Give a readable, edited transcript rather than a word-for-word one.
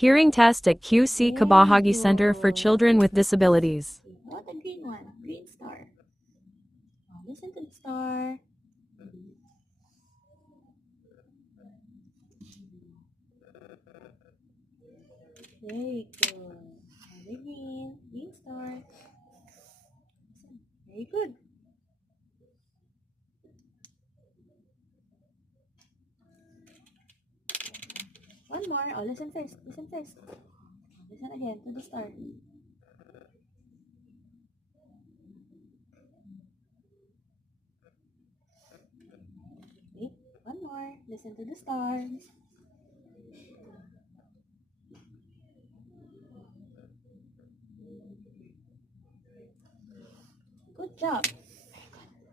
Hearing test at QC Very Kabahagi Center for good. Children with Disabilities. What a green one? Green star. Now listen to the star. Very good. Very green. Green star. Listen. Very good. One more. Oh, listen first. Listen first. Listen again to the star. Wait. One more. Listen to the stars. Good job.